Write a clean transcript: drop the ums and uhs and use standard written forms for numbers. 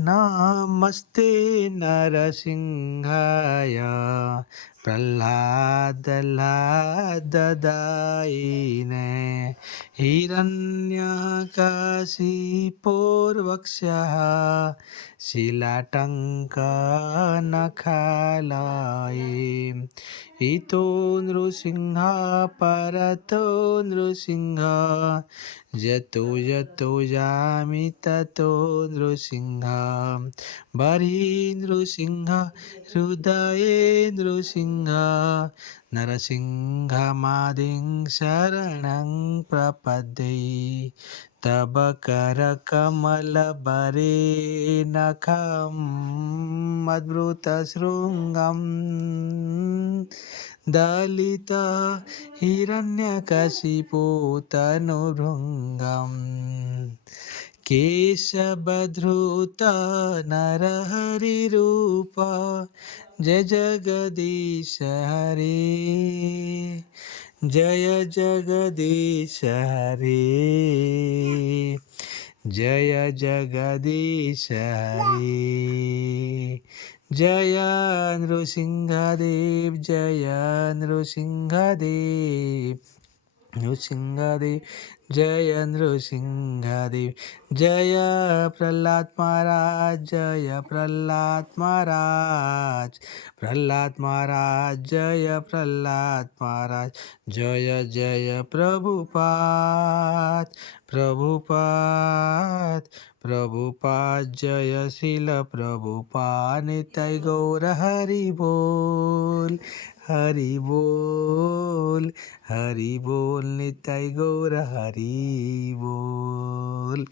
नमस्ते नरसिंहाय प्रह्लादलाददायिने हिरण्यकशिपोर्वक्ष्यः शिलाटङ्कनखालये इतो नृसिंह परतो नृसिंह यतो यतो यामि ततो नृसिंह बरी नृसिंह हृदये नृसिंह नरसिंहमादिं शरणं प्रपद्ये तव करकमलबरे नखम् अद्भुतशृङ्गम् दलिता हिरण्यकशिपुतनुभृङ्गम् केशवधृत नरहरिरूप जय जगदीश हरे जय जगदीश हरे जय जगदीश हरे जय नृसिंहदेव जय नृसिंहदेव नृसिंहदेव जय नृसिंहदेव जय प्रह्लाद महाराज जय प्रह्लाद महाराज प्रह्लाद महाराज जय प्रह्लाद महाराज जय जय प्रभुपाद प्रभुपाद प्रभुपाद जय शिल प्रभुपाद निताय गौर हरि बोल हरि बोल हरि बोल निताय गौर हरि बोल।